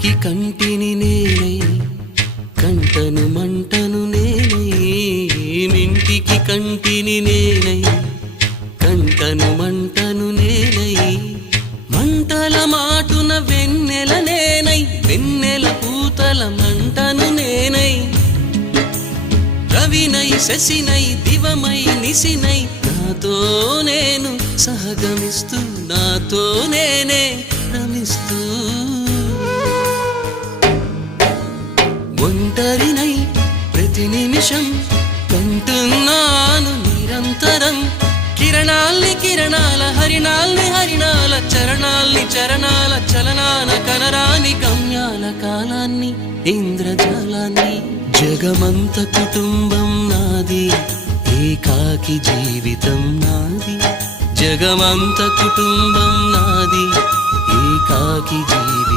కంటికి కంటిని నేనై కంటను మంటను నేనై మింటికి కంటిని నేనై కంటను మంటను నేనై మంటల మాటున వెన్నెల నేనై వెన్నెల పూతల మంటను నేనై రవినై శశినై దివమై నిశినై నాతో నేను సహగమిస్తూ నాతో నేనే రమిస్తూ ఒంటరినై ప్రతి నిమిషం కంటున్నాను నిరంతరం కిరణాల్ని కిరణాల హరిణాల్ని హరిణాల చరణాల్ని చరణాల చలనాన కనరాని గమ్యాల కాలాన్ని ఇంద్రజాలాన్ని జగమంత కుటుంబం నాది ఏకాకి జీవితం నాది జగమంత కుటుంబం నాది ఏకాకి జీవితం